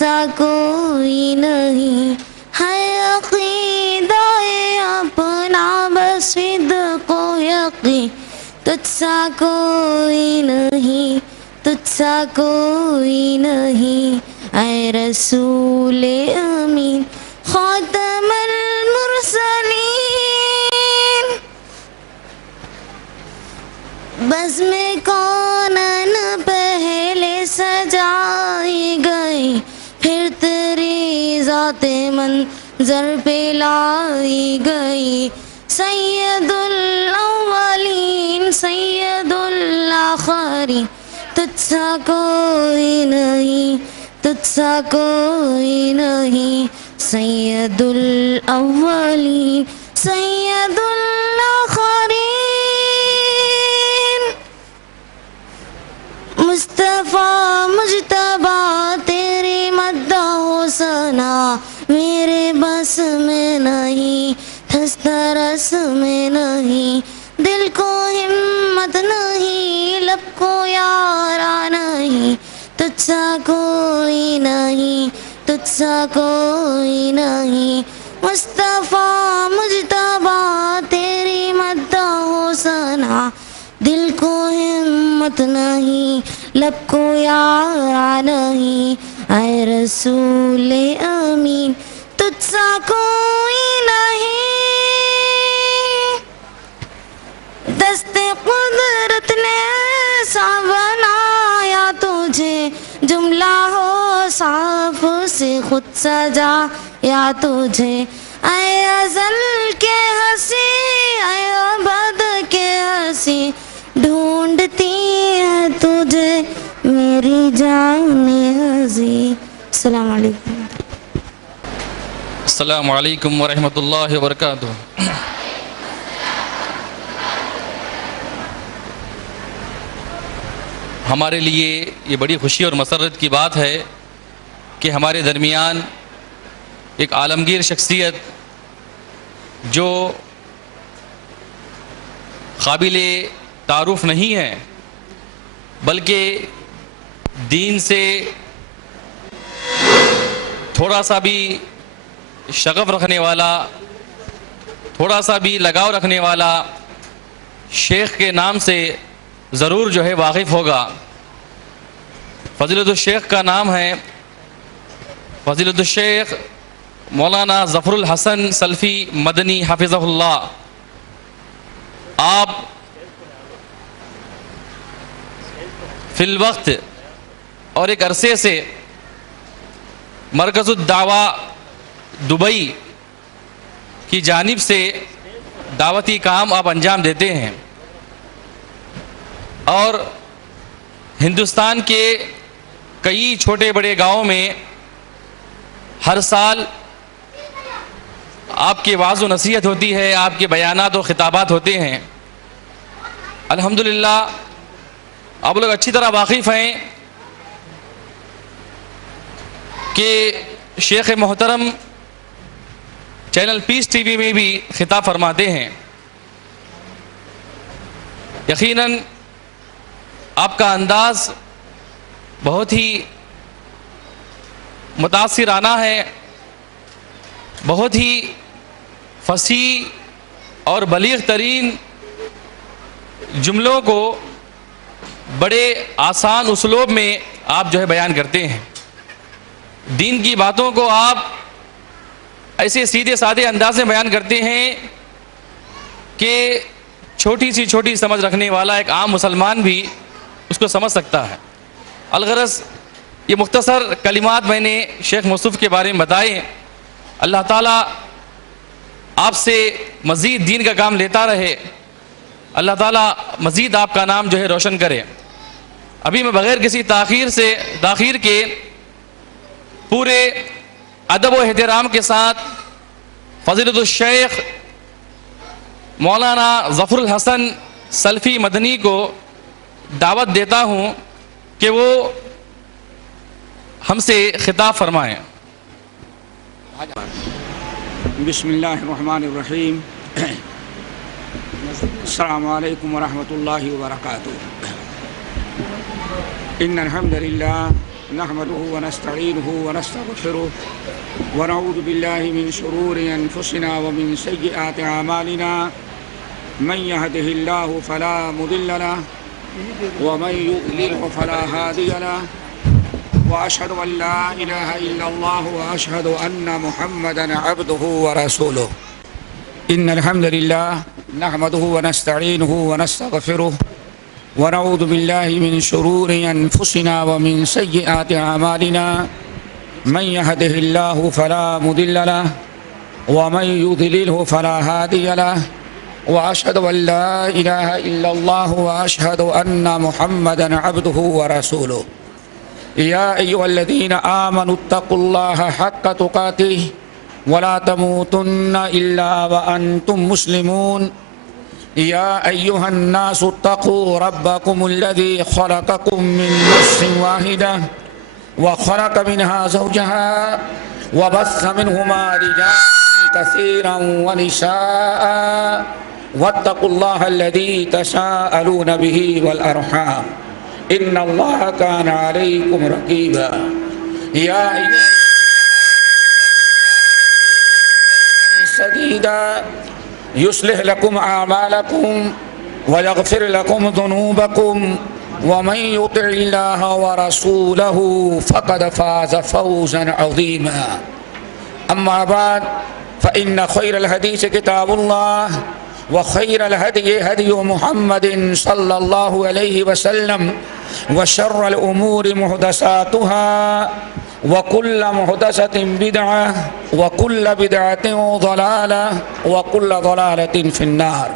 سا کوئی نہیں ہے عقیدہ اپنا بس صدق و یقین تجھ سا کوئی نہیں تجھ سا کوئی نہیں اے رسول امین خاتم المرسلین بزم کونن پہلے سجائی گئی پھر تیری ذات منظر پہ لائی گئی سید الاولین سید الاخرین تجھ سا کوئی نہیں تجھ سا کوئی نہیں سید الاولین سید الاخرین مصطفیٰ مجتبیٰ تیری مدح و ثنا میرے بس میں نہیں دسترس میں نہیں دل کو ہمت نہیں لب کو یارا نہیں تجھ سا کوئی نہیں تجھ سا کوئی نہیں مصطفیٰ مجتبیٰ تیری مدح و ثنا دل کو ہمت نہیں لب کو یارا نہیں اے رسول امین تجھ سا کوئی نہیں دست قدرت نے ایسا بنایا تجھے جملہ ہو صاف سے خود سجا یا تجھے اے ازل کے ہنسی اے ابد کے ہنسی ڈھونڈتی ہے تجھے میری جان ہنسی السلام علیکم السلام علیکم ورحمۃ اللہ وبرکاتہ. ہمارے لیے یہ بڑی خوشی اور مسرت کی بات ہے کہ ہمارے درمیان ایک عالمگیر شخصیت جو قابل تعارف نہیں ہے بلکہ دین سے تھوڑا سا بھی شغف رکھنے والا تھوڑا سا بھی لگاؤ رکھنے والا شیخ کے نام سے ضرور جو ہے واقف ہوگا. فضیلت الشیخ کا نام ہے فضیلت الشیخ مولانا ظفر الحسن سلفی مدنی حفظہ اللہ. آپ فی الوقت اور ایک عرصے سے مرکز الدعوہ دبئی کی جانب سے دعوتی کام آپ انجام دیتے ہیں اور ہندوستان کے کئی چھوٹے بڑے گاؤں میں ہر سال آپ کی وعظ و نصیحت ہوتی ہے, آپ کے بیانات و خطابات ہوتے ہیں. الحمدللہ آپ لوگ اچھی طرح واقف ہیں کہ شیخ محترم چینل پیس ٹی وی میں بھی خطاب فرماتے ہیں. یقیناً آپ کا انداز بہت ہی متاثرانہ ہے, بہت ہی فصیح اور بلیغ ترین جملوں کو بڑے آسان اسلوب میں آپ جو ہے بیان کرتے ہیں. دین کی باتوں کو آپ ایسے سیدھے سادے انداز میں بیان کرتے ہیں کہ چھوٹی سمجھ رکھنے والا ایک عام مسلمان بھی اس کو سمجھ سکتا ہے. الغرض یہ مختصر کلمات میں نے شیخ مصطفی کے بارے میں بتائے. اللہ تعالیٰ آپ سے مزید دین کا کام لیتا رہے, اللہ تعالیٰ مزید آپ کا نام جو ہے روشن کرے. ابھی میں بغیر کسی تاخیر کے پورے ادب و احترام کے ساتھ فضیلت الشیخ مولانا ظفر الحسن سلفی مدنی کو دعوت دیتا ہوں کہ وہ ہم سے خطاب فرمائیں. بسم اللہ الرحمن الرحیم. السلام علیکم ورحمۃ اللہ وبرکاتہ. ان الحمد للہ نحمده ونستعينه ونستغفره ونعوذ بالله من شرور أنفسنا ومن سيئات أعمالنا من يهده الله فلا مضل له ومن يضلل فلا هادي له وأشهد أن لا إله إلا الله وأشهد أن محمدا عبده ورسوله إن الحمد لله نحمده ونستعينه ونستغفره ونعوذ بالله من شرور أنفسنا ومن سيئات أعمالنا من يهده الله فلا مضل له ومن يضلله فلا هادي له وأشهد أن لا إله إلا الله وأشهد أن محمدا عبده ورسوله يا أيها الذين آمنوا اتقوا الله حق تقاته ولا تموتن إلا وأنتم مسلمون يا أيها الناس اتقوا ربكم الذي خلقكم من نفس واحدة وخلق منها زوجها وبث منهما رجالا كثيرا ونساء واتقوا الله الذي تساءلون به والأرحام إن الله كان عليكم رقيبا يا أيها سديدا يصلح لكم أعمالكم ويغفر لكم ذنوبكم ومن يطع الله ورسوله فقد فاز فوزا عظيما أما بعد فإن خير الحديث كتاب الله وخير الهدي هدي محمد صلى الله عليه وسلم وشر الأمور محدثاتها وكل محدثة بدعة وكل بدعة ضلالة وكل ضلالة في النار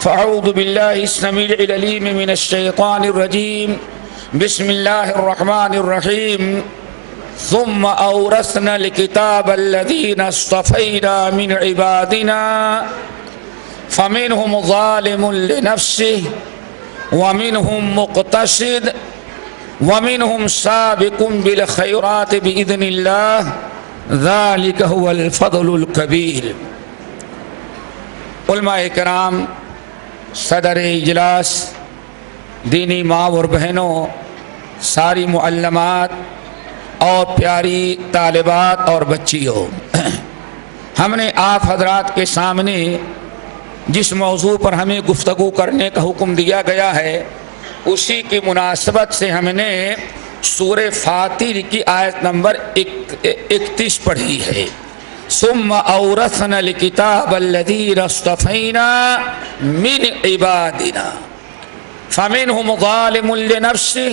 فأعوذ بالله السميع العليم من الشيطان الرجيم بسم الله الرحمن الرحيم ثم أورثنا الكتاب الذين اصطفينا من عبادنا فمنهم ظالم لنفسه ومنهم مقتصد ومنهم سابق بالخيرات بإذن الله ذلك هو الفضل الكبير علماء کرام، صدر اجلاس، دینی ماں اور بہنوں، ساری معلمات اور پیاری طالبات اور بچیوں، ہم نے آپ حضرات کے سامنے جس موضوع پر ہمیں گفتگو کرنے کا حکم دیا گیا ہے اسی کی مناسبت سے ہم نے سورہ فاطر کی آیت نمبر 31 پڑھی ہے۔ ثم اورثنا الکتاب الذین اصطفینا من عبادنا فمنهم ظالم لنفسه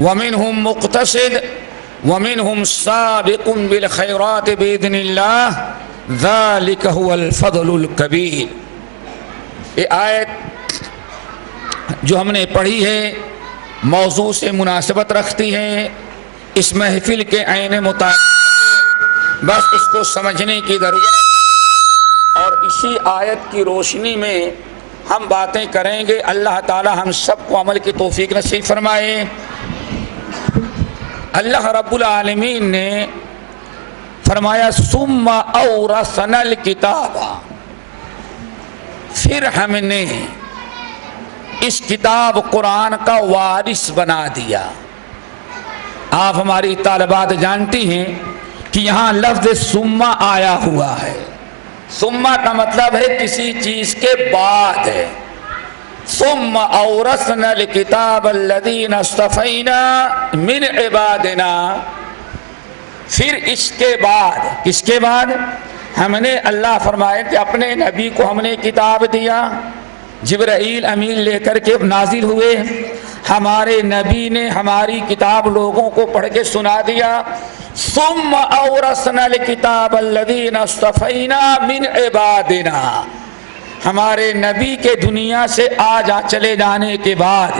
ومنهم مقتصد ومنهم سابق بالخيرات بإذن الله ذلك هو الفضل الكبير۔ یہ آیت جو ہم نے پڑھی ہے موضوع سے مناسبت رکھتی ہے، اس محفل کے عین مطابق بس اس کو سمجھنے کی ضرورت، اور اسی آیت کی روشنی میں ہم باتیں کریں گے۔ اللہ تعالی ہم سب کو عمل کی توفیق نصیب فرمائے۔ اللہ رب العالمین نے فرمایا ثم اورثنا الکتاب، پھر ہم نے اس کتاب قرآن کا وارث بنا دیا۔ آپ ہماری طالبات جانتی ہیں کہ یہاں لفظ ثم آیا ہوا ہے۔ ثم کا مطلب ہے کسی چیز کے بعد ہے۔ ثم اورثنا الکتاب الذین اصطفینا من عبادنا، پھر اس کے بعد، کس کے بعد؟ ہم نے، اللہ فرمائے کہ اپنے نبی کو ہم نے کتاب دیا، جبرائیل امین لے کر کے نازل ہوئے، ہمارے نبی نے ہماری کتاب لوگوں کو پڑھ کے سنا دیا۔ ثم اورثنا الکتاب الذین اصطفینا من عبادنا، ہمارے نبی کے دنیا سے چلے جانے کے بعد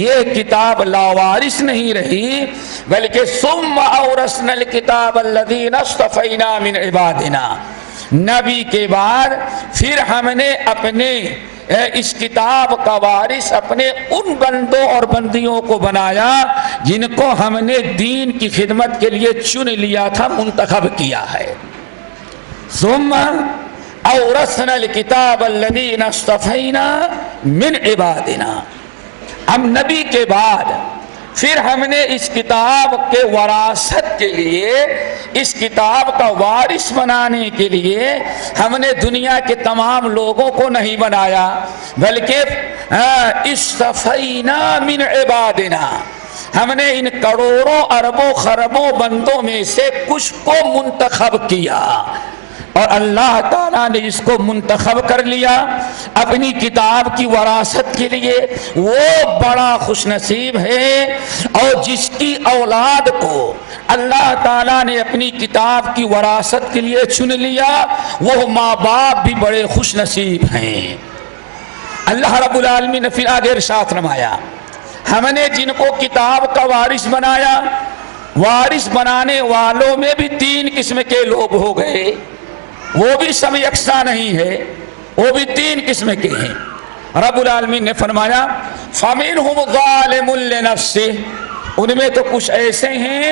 یہ کتاب لاوارث نہیں رہی، بلکہ ثم اورثنا الکتاب الذین اصطفینا من عبادنا، نبی کے بعد پھر ہم نے اپنے اس کتاب کا وارث اپنے ان بندوں اور بندیوں کو بنایا جن کو ہم نے دین کی خدمت کے لیے چن لیا تھا، منتخب کیا ہے۔ ثم اورثنا الکتاب الذین اصطفینا من عبادنا، ہم نبی کے بعد پھر ہم نے اس کتاب کے وراثت کے لیے، اس کتاب کا وارث بنانے کے لیے ہم نے دنیا کے تمام لوگوں کو نہیں بنایا، بلکہ اصطفینا من عبادنا، ہم نے ان کروڑوں اربوں خربوں بندوں میں سے کچھ کو منتخب کیا، اور اللہ تعالیٰ نے اس کو منتخب کر لیا اپنی کتاب کی وراثت کے لیے۔ وہ بڑا خوش نصیب ہے، اور جس کی اولاد کو اللہ تعالیٰ نے اپنی کتاب کی وراثت کے لیے چن لیا، وہ ماں باپ بھی بڑے خوش نصیب ہیں۔ اللہ رب العالمین نے پھر آگے ارشاد فرمایا، ہم نے جن کو کتاب کا وارث بنایا، وارث بنانے والوں میں بھی 3 قسم کے لوگ ہو گئے، وہ بھی سب یکساں نہیں ہے، وہ بھی 3 قسم کے ہیں۔ رب العالمین نے فرمایا فَمِنْهُمْ ظَالِمٌ لِنَفْسِهِ، ان میں تو کچھ ایسے ہیں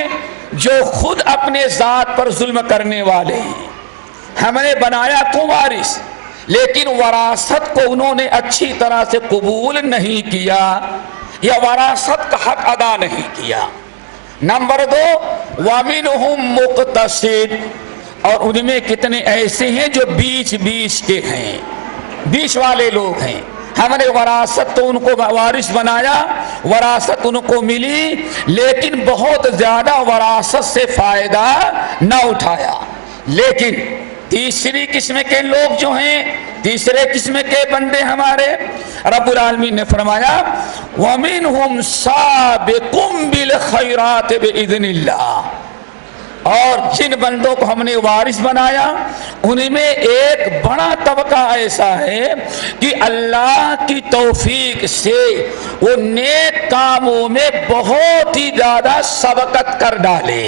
جو خود اپنے ذات پر ظلم کرنے والے ہیں۔ ہم نے بنایا تو وارث، لیکن وراثت کو انہوں نے اچھی طرح سے قبول نہیں کیا، یا وراثت کا حق ادا نہیں کیا۔ نمبر 2 وَمِنْهُمْ مُقْتَصِدٌ، اور ان میں کتنے ایسے ہیں جو بیچ کے ہیں، بیچ والے لوگ ہیں۔ ہم نے وراثت تو ان کو وارث بنایا، وراثت ان کو ملی، لیکن بہت زیادہ وراثت سے فائدہ نہ اٹھایا۔ لیکن تیسری قسم کے لوگ جو ہیں، تیسرے قسم کے بندے ہمارے، رب العالمین نے فرمایا وَمِنْهُمْ سَابِقٌ بِالْخَيْرَاتِ بِإِذْنِ اللَّهِ، اور جن بندوں کو ہم نے وارث بنایا ان میں ایک بڑا طبقہ ایسا ہے کہ اللہ کی توفیق سے وہ نیک کاموں میں بہت ہی زیادہ سبقت کر ڈالے،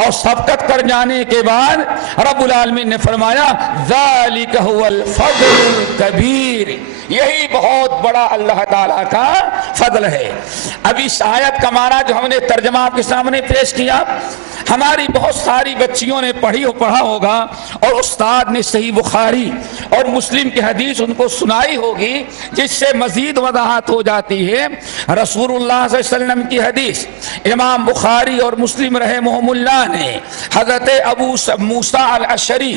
اور سبقت کر جانے کے بعد رب العالمین نے فرمایا ذالک هو الفضل الکبیر، یہی بہت بڑا اللہ تعالیٰ کا فضل ہے۔ اب اس آیت کا معنی جو ہم نے ترجمہ آپ کے سامنے پیش کیا، ہماری بہت ساری بچیوں نے پڑھا ہوگا، اور استاد نے صحیح بخاری اور مسلم کی حدیث ان کو سنائی ہوگی، جس سے مزید وضاحت ہو جاتی ہے۔ رسول اللہ صلی اللہ علیہ وسلم کی حدیث امام بخاری اور مسلم رحمہم اللہ نے حضرت ابو موسیٰ الاشعری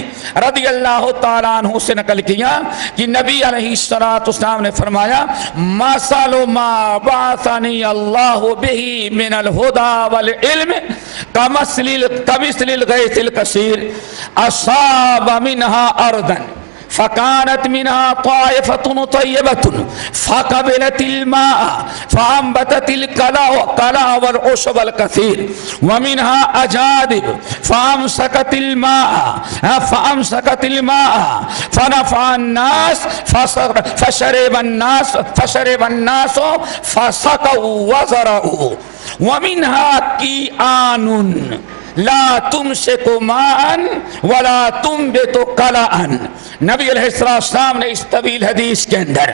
رضی اللہ تعالیٰ عنہ سے نقل کیا کہ نبی علیہ السلام نے فرمایا مثل ما بعثنی اللہ بہ من الہدی والعلم کمثل الغیث الکثیر اصاب منها ارضا فكانت منها طائفة طيبة فقبلت الماء فأنبتت الكلى والعشب الكثير، ومنها أجادب فأمسكت الماء فنفع الناس فشرب الناس فسقوا وزرعوا، ومنها كيآن لا تمسک ماء ولا تنبت قلعا۔ نبی علیہ السلام نے اس طویل حدیث کے اندر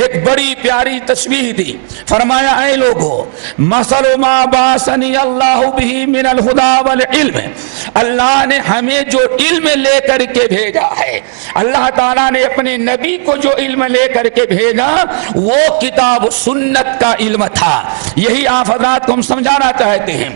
ایک بڑی پیاری تشبیہ دی، فرمایا اے لوگو مثل ما بعثنی اللہ بہ من الہدی والعلم، اللہ نے ہمیں جو علم لے کر کے بھیجا ہے، اللہ تعالیٰ نے اپنے نبی کو جو علم لے کر کے بھیجا وہ کتاب و سنت کا علم تھا۔ یہی آپ حضرات کو ہم سمجھانا چاہتے ہیں۔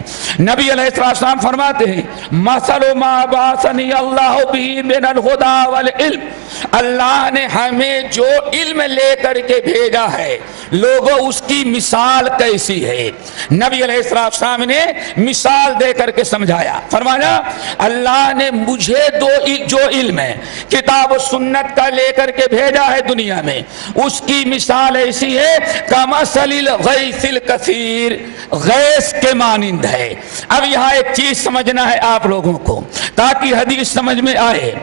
نبی علیہ السلام فرماتے ہیں مثل ما بعثنی اللہ بہ من الہدی والعلم، اللہ نے ہمیں جو علم لے کر کے بھیجا ہے لوگوں اس کی مثال کیسی ہے؟ نبی علیہ السلام نے مثال دے کر کے سمجھایا، فرمایا اللہ نے مجھے جو علم ہے کتاب و سنت کا لے کر کے بھیجا ہے دنیا میں، اس کی مثال ایسی ہے کمثل الغیث الکثیر، غیث کے مانند ہے۔ اب یہاں ایک چیز سمجھنا ہے آپ لوگوں کو تاکہ حدیث سمجھ میں آئے۔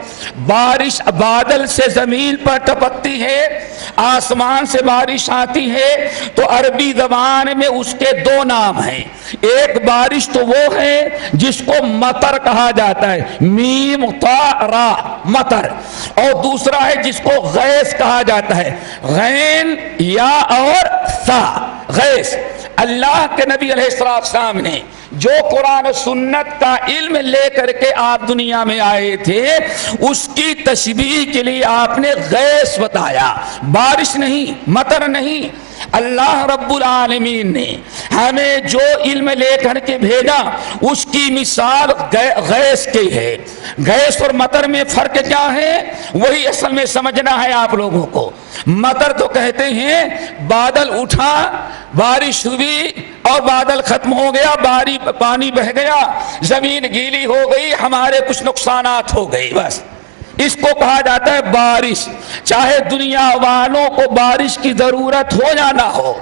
بارش بادل سے زمین پر ٹپکتی ہے، آسمان سے بارش آتی ہے تو عربی زبان میں اس کے 2 نام ہیں۔ ایک بارش تو وہ ہے جس کو مطر کہا جاتا ہے، میم تا را مطر، اور دوسرا ہے جس کو غیث کہا جاتا ہے، غین یا اور سا غیث۔ اللہ کے نبی علیہ السلام نے جو قرآن و سنت کا علم لے کر کے آپ دنیا میں آئے تھے اس کی تشبیہ کے لیے آپ نے غیث بتایا، بارش نہیں، مطر نہیں۔ اللہ رب العالمین نے ہمیں جو علم لے کر کے بھیجا اس کی مثال غیث کی ہے. غیث اور مطر میں فرق کیا ہے وہی اصل میں سمجھنا ہے آپ لوگوں کو. مطر تو کہتے ہیں بادل اٹھا، بارش ہوئی اور بادل ختم ہو گیا، پانی بہ گیا، زمین گیلی ہو گئی، ہمارے کچھ نقصانات ہو گئے، بس اس کو کہا جاتا ہے بارش. چاہے دنیا والوں کو بارش کی ضرورت ہو یا نہ ہو،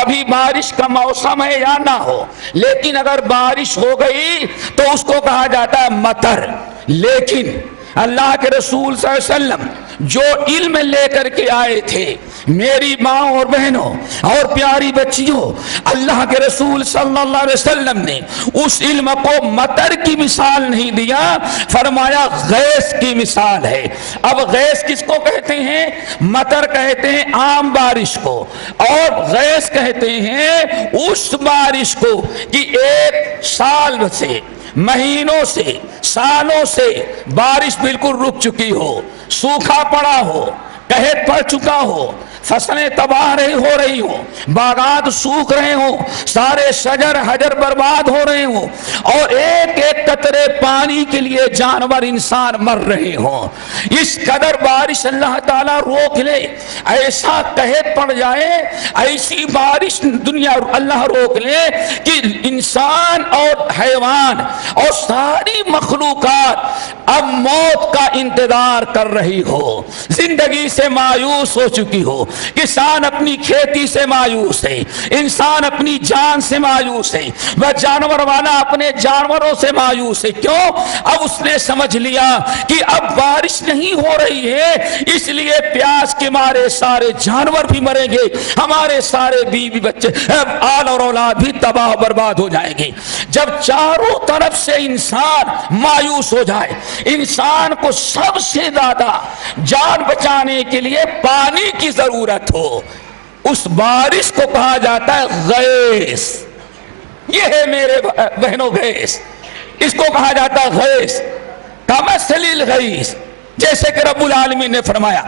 ابھی بارش کا موسم ہے یا نہ ہو، لیکن اگر بارش ہو گئی تو اس کو کہا جاتا ہے مطر. لیکن اللہ کے رسول صلی اللہ علیہ وسلم جو علم لے کر کے آئے تھے، میری ماں اور بہنوں اور پیاری بچیوں، اللہ کے رسول صلی اللہ علیہ وسلم نے اس علم کو مطر کی مثال نہیں دیا، فرمایا غیث کی مثال ہے. اب غیث کس کو کہتے ہیں؟ مطر کہتے ہیں عام بارش کو، اور غیث کہتے ہیں اس بارش کو کہ ایک سال سے، مہینوں سے، سالوں سے بارش بالکل رک چکی ہو، سوکھا پڑا ہو، قحط پڑ چکا ہو، فصلیں تباہ ہو رہی ہوں، باغات سوکھ رہے ہوں، سارے شجر حجر برباد ہو رہے ہوں، اور ایک ایک قطرے پانی کے لیے جانور انسان مر رہے ہوں. اس قدر بارش اللہ تعالیٰ روک لے، ایسا قحط پڑ جائے، ایسی بارش دنیا اللہ روک لے کہ انسان اور حیوان اور ساری مخلوقات اب موت کا انتظار کر رہی ہو، زندگی سے مایوس ہو چکی ہو. کسان اپنی کھیتی سے مایوس ہے، انسان اپنی جان سے مایوس ہے، وہ جانور والا اپنے جانوروں سے مایوس ہے. کیوں؟ اب اس نے سمجھ لیا کہ اب بارش نہیں ہو رہی ہے، اس لیے پیاس کے مارے سارے جانور بھی مریں گے، ہمارے سارے بیوی بچے آل اور اولاد بھی تباہ و برباد ہو جائیں گے. جب چاروں طرف سے انسان مایوس ہو جائے، انسان کو سب سے زیادہ جان بچانے کے لیے پانی کی ضرورت ہو، اس بارش کو کہا جاتا ہے غیث. یہ ہے میرے بہنوں غیث، اس کو کہا جاتا ہے غیث. کمثل الغیث، جیسے کہ رب العالمین نے فرمایا